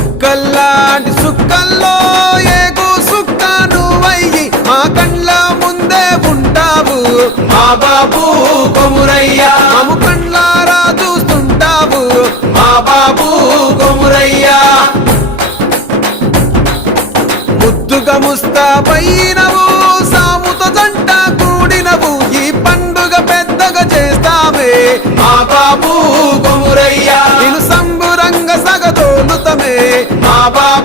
చుక్కల్లాంటి సుక్కల్లో ఏగు సుక్క నువ్వయ్యి మా కండ్ల ముందే ఉంటావు మా బాబు కొమురయ్యా మాము కండ్లారా చూస్తుంటావు మా బాబు కొమురయ్యా ముద్దుగా ముస్తాబైనవు సాముతో జంట కూడినవు ఈ పండుగ పెద్దగా చేస్తామే మా బాబు కొమురయ్యా నేను సంబురంగ సగదోలుతమే మా బాబు